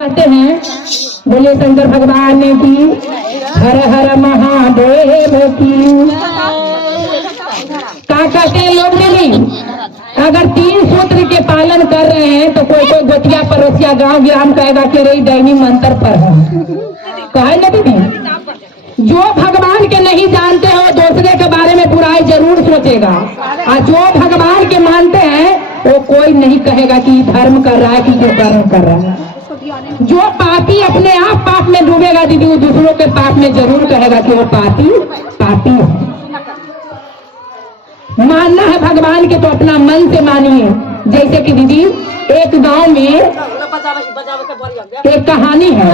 कहते हैं बोले शंकर भगवान की हर हर महादेव की। क्या कहते हैं लोग नहीं, अगर 3 सूत्र के पालन कर रहे हैं तो कोई कोई गोतिया पड़ोसिया गांव ग्राम कहेगा कि रे दैनी मंत्र पर है। कहे ना दीदी, जो भगवान के नहीं जानते हैं वो दूसरे के बारे में बुराई जरूर सोचेगा, और जो भगवान के मानते हैं वो कोई नहीं कहेगा कि धर्म कर रहा है कि जो कर्म कर रहा है। जो पापी अपने आप पाप में डूबेगा दीदी, वो दूसरों के पाप में जरूर कहेगा कि वो पापी है। मानना है भगवान के तो अपना मन से मानिए। जैसे कि दीदी एक गांव में एक कहानी है,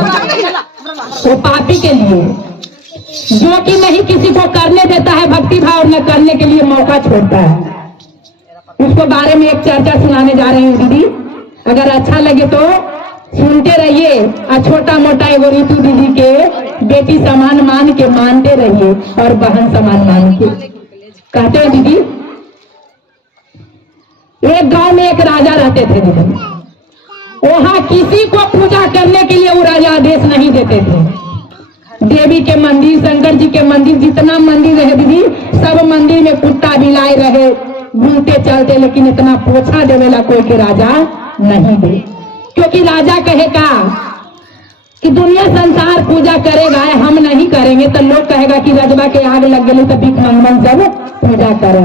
वो पापी के लिए जो कि नहीं किसी को करने देता है भक्ति भाव न करने के लिए मौका छोड़ता है। उसको बारे में एक चर्चा सुनाने जा रही हूँ दीदी, अगर अच्छा लगे तो सुनते रहिए। और छोटा मोटा एगो ऋतु दीदी के बेटी समान मान के मानते रहिए और बहन समान मान के। कहते हैं दीदी एक गांव में एक राजा रहते थे दीदी, वहां किसी को पूजा करने के लिए वो राजा आदेश नहीं देते थे। देवी के मंदिर, शंकर जी के मंदिर, जितना मंदिर रहे दीदी सब मंदिर में कुत्ता बिलाई रहे, घूमते चलते, लेकिन इतना पोछा देवेला कोई के राजा नहीं दे। क्योंकि राजा कहेगा कि दुनिया संसार पूजा करेगा, हम नहीं करेंगे तो लोग कहेगा कि रजबा के आग लग गई तो भीख मंगन सब पूजा करे,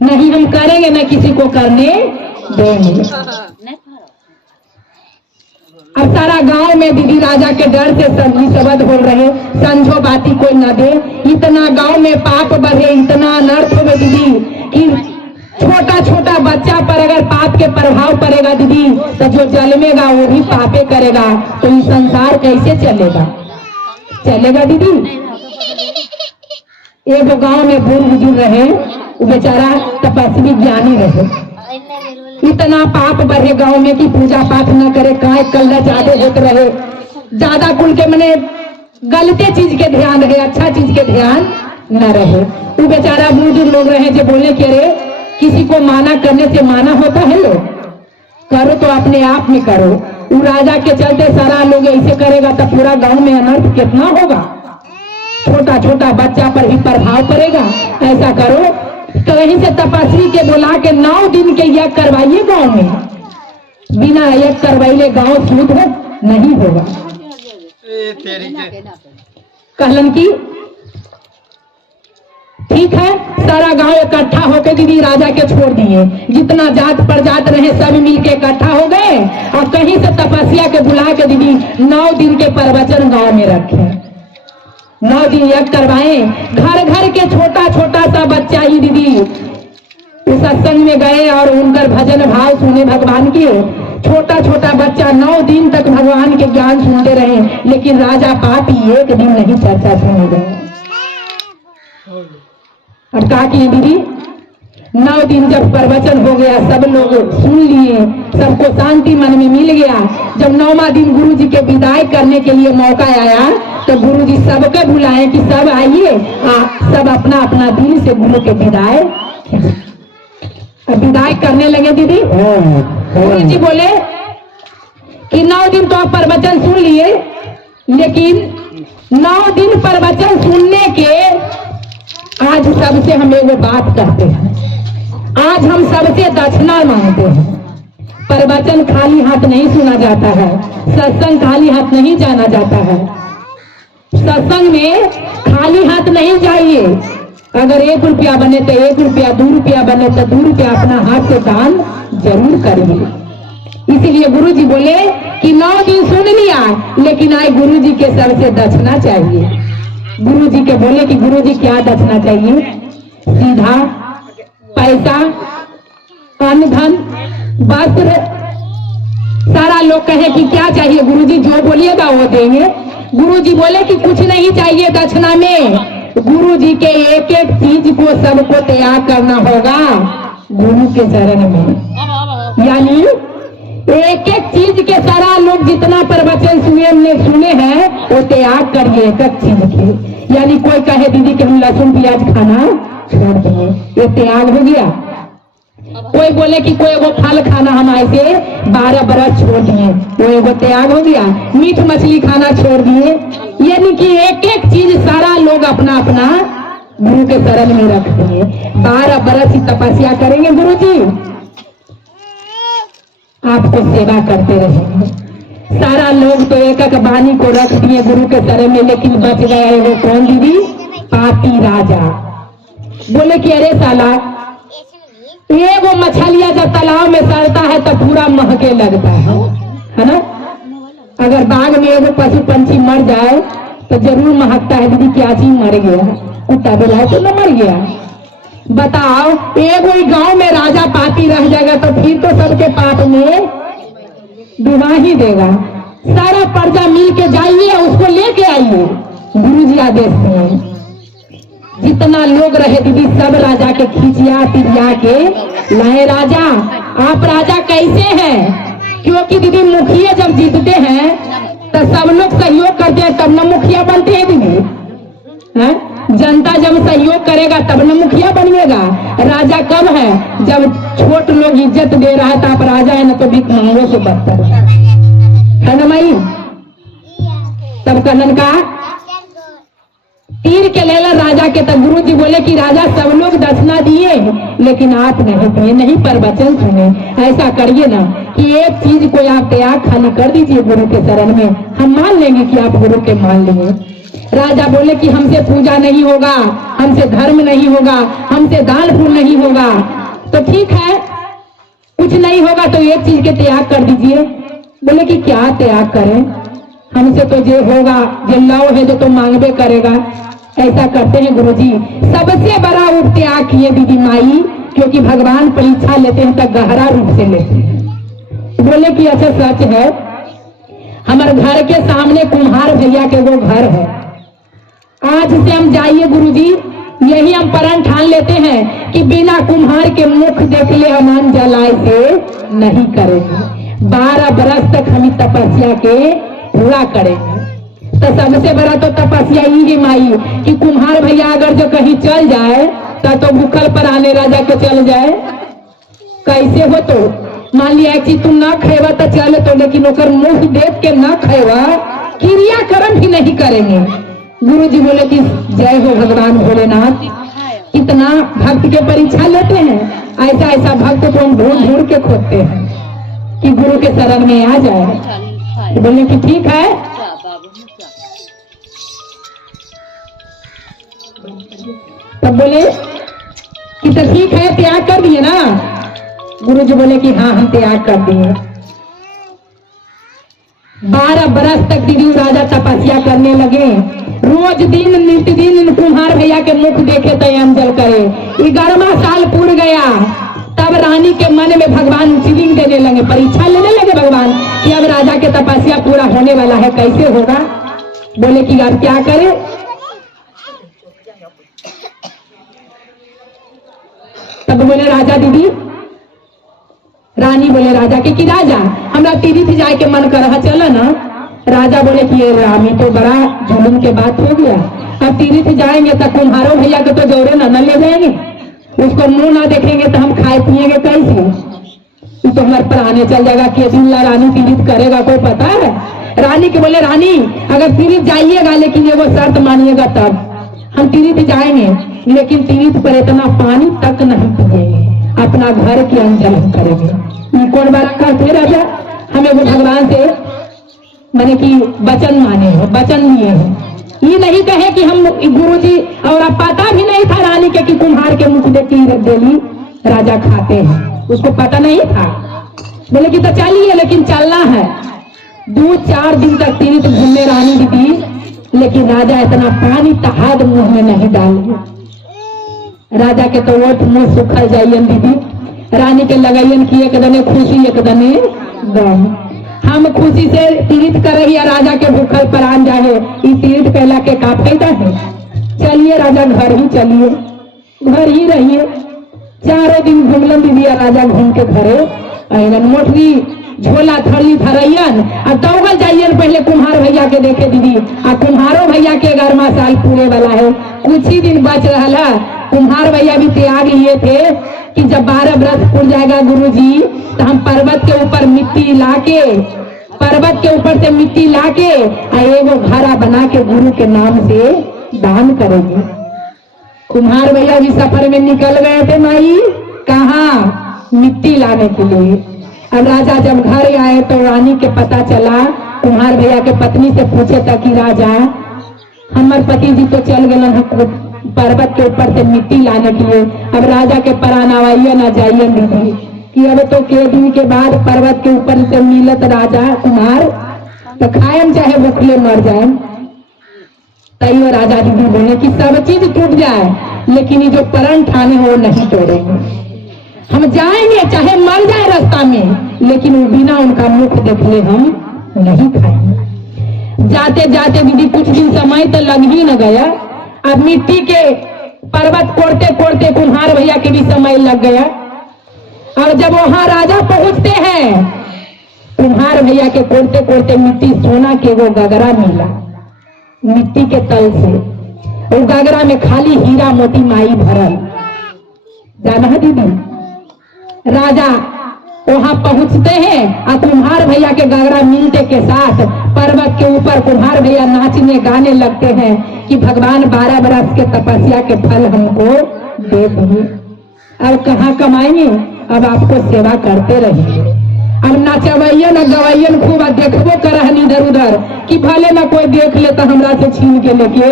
नहीं हम करेंगे, न किसी को करने देंगे। अब सारा गांव में दीदी राजा के डर से सभी शब्द बोल रहे, संझो बाती कोई न दे। इतना गांव में पाप बढ़े, इतना अनर्थ हो दीदी कि छोटा छोटा बच्चा पर अगर पाप के प्रभाव पड़ेगा दीदी तो जो जन्मेगा वो भी पापे करेगा, तो ये संसार कैसे चलेगा दीदी। एक गांव में बूढ़ बुजुर्ग रहे, वो बेचारा तपस्वी ज्ञानी रहे। इतना पाप बढ़े गांव में कि पूजा पाठ न करे, काय कल्ला ज्यादा होते रहे, ज्यादा कुल के मने गलते चीज के ध्यान रहे, अच्छा चीज के ध्यान न रहे। वो बेचारा बुजुर्ग लोग रहे जो बोले कि अरे किसी को माना करने से माना होता है, लो करो तो अपने आप में करो। वो राजा के चलते सारा लोग ऐसे करेगा तो पूरा गांव में अनर्थ कितना होगा, छोटा छोटा बच्चा पर भी प्रभाव पड़ेगा। ऐसा करो तो वहीं से तपस्वी के बुला के 9 दिन के यज्ञ करवाइए गांव में, बिना यज्ञ करवाइले गांव शुद्ध नहीं होगा। कहलन की ठीक है, सारा गांव इकट्ठा होकर दीदी राजा के छोड़ दिए। जितना जात प्रजात रहे सब मिलके इकट्ठा हो गए और कहीं से तपस्या के बुला के दीदी 9 दिन के प्रवचन गांव में रखे। 9 दिन यज्ञ करवाए, घर घर के छोटा छोटा सा बच्चा ही दीदी उस सत्संग में गए और उनकर भजन भाव सुने भगवान के। छोटा छोटा बच्चा 9 दिन तक भगवान के ज्ञान सुनते रहे, लेकिन राजा पापी एक दिन नहीं चर्चा सुने गए। और कहा कि दीदी 9 दिन जब प्रवचन हो गया, सब लोग सुन लिए, सबको शांति मन में मिल गया। जब 9वां दिन गुरु जी के विदाई करने के लिए मौका आया तो गुरु जी सबके बुलाए कि सब आइए, सब अपना अपना दिल से गुरु के विदाई करने लगे दीदी। गुरु जी बोले कि 9 दिन तो आप प्रवचन सुन लिए, लेकिन 9 दिन प्रवचन सुनने के आज सबसे हम एगो बात करते हैं, आज हम सबसे दक्षिणा मांगते हैं। प्रवचन खाली हाथ नहीं सुना जाता है, सत्संग खाली हाथ नहीं जाना जाता है। सत्संग में खाली हाथ नहीं चाहिए। अगर 1 रुपया बने तो 1 रुपया, 2 रुपया बने तो 2 रुपया अपना हाथ से दान जरूर करिए। इसीलिए गुरु जी बोले कि 9 दिन सुन लिया, लेकिन आए गुरु जी के सबसे दक्षिणा चाहिए। गुरु जी के बोले कि गुरु जी क्या दक्षिणा चाहिए? सीधा पैसा, अन्न धन, वस्त्र। सारा लोग कहे कि क्या चाहिए गुरु जी, जो बोलिएगा वो देंगे। गुरु जी बोले कि कुछ नहीं चाहिए दक्षिणा में, गुरु जी के एक एक चीज को सबको त्याग करना होगा गुरु के चरण में। यानी एक एक चीज के सारा लोग जितना प्रवचन सुने हैं वो त्याग करिए एक एक चीज के। यानी कोई कहे दीदी कि हम लहसुन प्याज खाना छोड़ देंगे, ये त्याग हो गया। कोई बोले कि कोई वो फल खाना हम ऐसे 12 बरस छोड़ दिए, वो एगो त्याग हो गया, मीट मछली खाना छोड़ दिए। यानी कि एक एक चीज सारा लोग अपना अपना गुरु के शरण में रखते हैं। 12 बरस ही तपस्या करेंगे गुरु जी, आपको सेवा करते रहेंगे। सारा लोग तो एक एक बानी को रख दिए गुरु के शरण में, लेकिन बच गया है वो कौन दीदी? पापी राजा। बोले कि अरे साला, ये वो मछलियां जब तालाब में सड़ता है तो पूरा महके लगता है ना? अगर बाग में एगो पशु पंछी मर जाए तो जरूर महकता है दीदी, क्या चीज मर गया, कुत्ता बिलाए तो न मर गया। बताओ, एगो ही गांव में राजा पापी रह जाएगा तो फिर तो सबके पाप में डुबा ही देगा। सारा प्रजा मिल के जाइए, उसको लेके आइए, गुरु जी आदेश दिए। जितना लोग रहे दीदी सब राजा के खींचिया पिरिया के लाए। राजा, आप राजा कैसे हैं? क्योंकि दीदी मुखिया जब जीतते हैं तो सब लोग सहयोग करते हैं तब न मुखिया बनते हैं दीदी। है? जनता जब सहयोग करेगा तब न मुखिया बनिएगा। राजा कब है? जब छोट लोग इज्जत दे रहा है तो आप राजा है, न तो भीख मांगो से बदतर है ना माई? तब कनन का तीर के लेला राजा के। तब गुरु जी बोले कि राजा सब लोग दक्षिणा दिए लेकिन आप नहीं दिए, नहीं प्रवचन सुने। ऐसा करिए ना कि एक चीज को आप त्याग खाली कर दीजिए गुरु के शरण में, हम मान लेंगे कि आप गुरु के मान लिए। राजा बोले कि हमसे पूजा नहीं होगा, हमसे धर्म नहीं होगा, हमसे दान पुण्य नहीं होगा, तो ठीक है, कुछ नहीं होगा तो एक चीज के त्याग कर दीजिए। बोले कि क्या त्याग करें? हमसे तो जो होगा, जो लव है जो तो मांगबे करेगा। ऐसा करते हैं गुरुजी, सबसे बड़ा त्याग किए दीदी माई, क्योंकि भगवान परीक्षा लेते हैं तो गहरा रूप से लेते हैं। बोले कि अच्छा सच है, हमारे घर के सामने कुम्हार भैया के वो घर है, आज से हम जाइए गुरुजी, यही हम प्रण ठान लेते हैं कि बिना कुम्हार के मुख देख ले हम जलाए से नहीं करेंगे। 12 बरस तक हम तपस्या के पूरा करेंगे। तो सबसे बड़ा तो तपस्या ही माई कि कुम्हार भैया अगर जो कहीं चल जाए तो भूखल पर आने राजा के चल जाए, कैसे हो? तो मान लिया एक चीज तुम ना खेवा तो चले तो, लेकिन ओकर मुख देख के ना खेवा, क्रियाक्रम भी नहीं करेंगे। गुरु जी बोले कि जय हो भगवान भोलेनाथ, कितना भक्त के परीक्षा लेते हैं। ऐसा ऐसा भक्त को हम ढूंढ ढूंढ के खोजते हैं कि गुरु के शरण में आ जाए। बोले कि ठीक है, तब बोले कि तो ठीक है, त्याग कर दिए ना? गुरु जी बोले कि हाँ हम त्याग कर दिए। 12 बरस तक दीदी राजा तपस्या करने लगे, रोज दिन नित्य दिन कुम्हार भैया के मुख देखे तो अंजल करे। 11वां साल पूर गया, तब रानी के मन में भगवान फीलिंग देने लगे, परीक्षा लेने लगे भगवान कि अब राजा के तपस्या पूरा होने वाला है, कैसे होगा? बोले कि अब क्या करे? तब बोले राजा दीदी, रानी बोले राजा के कि राजा हमरा तीर्थ जाए के मन कर रहा, चलो ना। राजा बोले कि ये रामी तो बड़ा जुलूम के बात हो गया, अब तीर्थ जाएंगे तो कुम्हारों भैया के तो जोरे न ले जाएंगे, उसको मुंह ना देखेंगे तो हम खाए पिएंगे कैसे? तो हमारे प्राणे चल जाएगा कि दिन रानी तीर्थ करेगा, कोई पता है? रानी के बोले रानी अगर तीर्थ जाइएगा लेकिन ये वो शर्त मानिएगा तब हम तीर्थ जाएंगे, लेकिन तीर्थ पर इतना पानी तक नहीं पिएंगे, अपना घर की अंजल हम करेंगे। ये कौन बात करते राजा? हमें वो भगवान से मैंने कि वचन माने हो, वचन लिए हो। ये नहीं कहे कि हम गुरु जी, और अब पता भी नहीं था रानी के कि कुम्हार के मुख देख के डेली राजा खाते हैं, उसको पता नहीं था। बोले कि तो चलिए, लेकिन चलना है। 2-4 दिन तक तीर्थ घूमने रानी दीदी, लेकिन राजा इतना पानी तहाद मुंह में नहीं डाले। राजा के तो ओठ मुंह सुखल जाइयन दीदी, रानी के लगाइयन की एक दने खुशी एक दने गम। हम खुशी से तीर्थ कर रही है, राजा के भूखल प्राण जाए, ये तीर्थ कहला के का फायदा है? चलिए राजा घर ही चलिए, घर ही रहिए। 4 दिन घूमलन दीदी, राजा घूम के घरे आइलन, मोटरी झोला थली धरैयन आ दौड़ल जाइयन पहले कुम्हार भैया के देखे दीदी। आ कुम्हारो भैया के 11वां साल पूरे वाला है, कुछ ही दिन बच रहा, कुम्हार भैया भी त्याग लिए थे कि जब 12 बरस पूर जाएगा गुरुजी तो हम पर्वत के ऊपर मिट्टी लाके, पर्वत के ऊपर से मिट्टी लाके एगो घड़ा बना के गुरु के नाम से दान करेंगे। कुम्हार भैया भी सफर में निकल गए थे माई, कहाँ? मिट्टी लाने के लिए। अब राजा जब घर आए तो रानी के पता चला, कुम्हार भैया के पत्नी से पूछे था कि राजा हमारे पति जी तो चल गए पर्वत के ऊपर से मिट्टी लाने के लिए, अब राजा के प्राण आवाइए ना जाइए दीदी कि अब तो के दिन के बाद पर्वत के ऊपर से मिलत राजा कुमार तो खाएम चाहे भूखले मर जाए। तैयो राजा दीदी बोले कि सब चीज टूट जाए लेकिन ये जो प्रण ठाने हो वो नहीं तोड़ेंगे, हम जाएंगे चाहे मर जाए रास्ता में लेकिन वो बिना उनका मुख देखले हम नहीं खाएंगे। जाते जाते दीदी कुछ दिन समय तो लग ही न गया, अब मिट्टी के पर्वत कोड़ते कोड़ते कुम्हार भैया के भी समय लग गया। और जब वहां राजा पहुंचते हैं, कुम्हार भैया के कोड़ते कोड़ते मिट्टी सोना के वो गगरा मिला मिट्टी के तल से, वो गगरा में खाली हीरा मोती माई भरल। जाना है दीदी, राजा वहां पहुंचते हैं और कुम्हार भैया के गगरा मिलते के साथ पर्वत के ऊपर कुम्हार भैया नाचने गाने लगते हैं कि भगवान 12 बरस के तपस्या के फल हमको दे दिए, अब कहाँ कमाएंगे, अब आपको सेवा करते रहिए। अब नाचवैया न गवैयन खूब देखबो करहन इधर उधर कि भले न कोई देख ले तो हमरा से छीन के लेके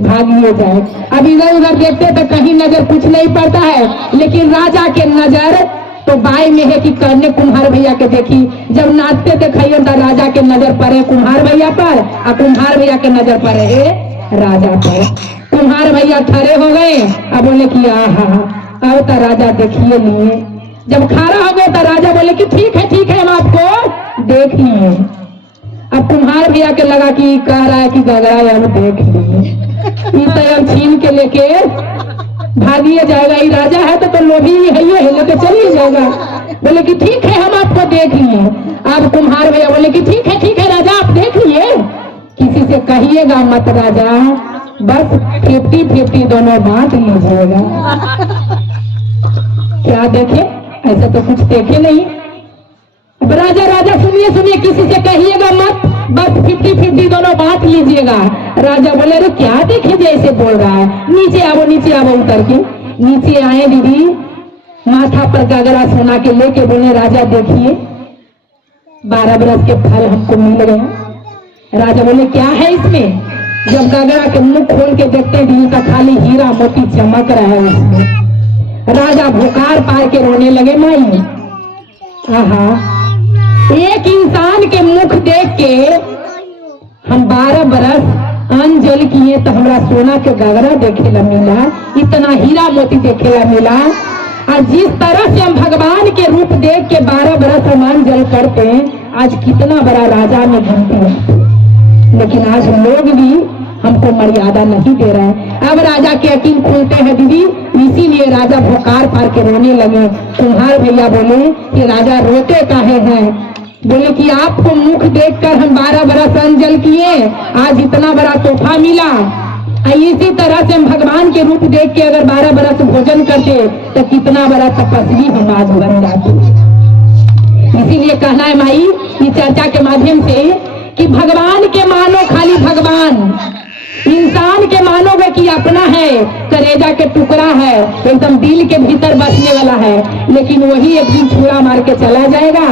भागिए जाए। अब इधर उधर देखते तो कहीं नजर कुछ नहीं पड़ता है, लेकिन राजा के नजर तो बाई में है कि करने कुम्हार भैया के देखी, जब नाचते थे खैया तो राजा के नजर पड़े कुम्हार भैया पर और कुम्हार भैया के नजर पड़े राजा पर। कुम्हार भैया खड़े हो गए, अब बोले कि अब तो राजा देखिए लिए। जब खड़ा हो गए तो राजा बोले कि ठीक है हम आपको देख लिए। अब कुम्हार भैया के लगा कि कह रहा है कि गगरा हम देख लिए, अब छीन के लेके भागिए जाएगा, ये राजा है तो लोभी है ये लेके चलिए जाएगा। बोले कि ठीक है हम आपको देख लिए। अब कुम्हार भैया बोले कि ठीक है राजा आप देख लिए, किसी से कहिएगा मत राजा, बस 50-50 दोनों बांट लीजिएगा। क्या देखे, ऐसा तो कुछ देखे नहीं। राजा सुनिए किसी से कहिएगा मत, बस 50-50 दोनों बांट लीजिएगा। राजा बोले अरे क्या देखे जैसे बोल रहा है, नीचे आवो उतर के। नीचे आए दीदी, माथा पर गगरा सोना के लेके बोले राजा देखिए 12 बरस के फल हमको मिल गए। राजा बोले क्या है इसमें? जब गगरा के मुंह खोल के देखते दिल का खाली हीरा मोती चमक रहा है उसमें। राजा भुकार पार के रोने लगे माई। एक इंसान के मुख देख के हम 12 बरस अन्न जल किए तो हमरा सोना के गगरा देखे ला मिला, इतना हीरा मोती देखे ला मिला। और जिस तरह से हम भगवान के रूप देख के 12 बरस हम अन्न जल करते हैं, आज कितना बड़ा राजा में घंटे हैं, लेकिन आज लोग भी हमको मर्यादा नहीं दे रहे हैं। अब राजा के यकीन खुलते हैं दीदी, इसीलिए राजा भुकार पार के रोने लगे। कुम्हार भैया बोले कि राजा रोते काहे हैं? बोले कि आपको मुख देखकर हम 12 बरस अन्न जल किए, आज इतना बड़ा तोहफा मिला। इसी तरह से हम भगवान के रूप देख के अगर 12 बरस भोजन करते तो कितना बड़ा तपस्वी हम आज बन जाते। इसीलिए कहना है माई कि चर्चा के माध्यम से कि भगवान के मानो खाली भगवान, इंसान के मानोगे कि अपना है, करेजा के टुकड़ा है, एकदम दिल के भीतर बसने वाला है, लेकिन वही एक दिन छुरा मार के चला जाएगा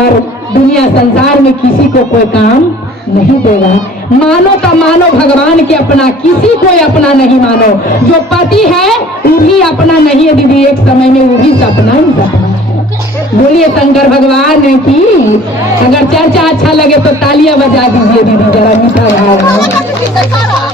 और दुनिया संसार में किसी को कोई काम नहीं देगा। मानो तो मानो भगवान के अपना, किसी को अपना नहीं मानो। जो पति है वो भी अपना नहीं है दीदी, एक समय में वो भी सपना ही सपना। बोलिए शंकर भगवान की। अगर चर्चा अच्छा लगे तो तालियां बजा दीजिए दीदी, जरा मीठा भाव।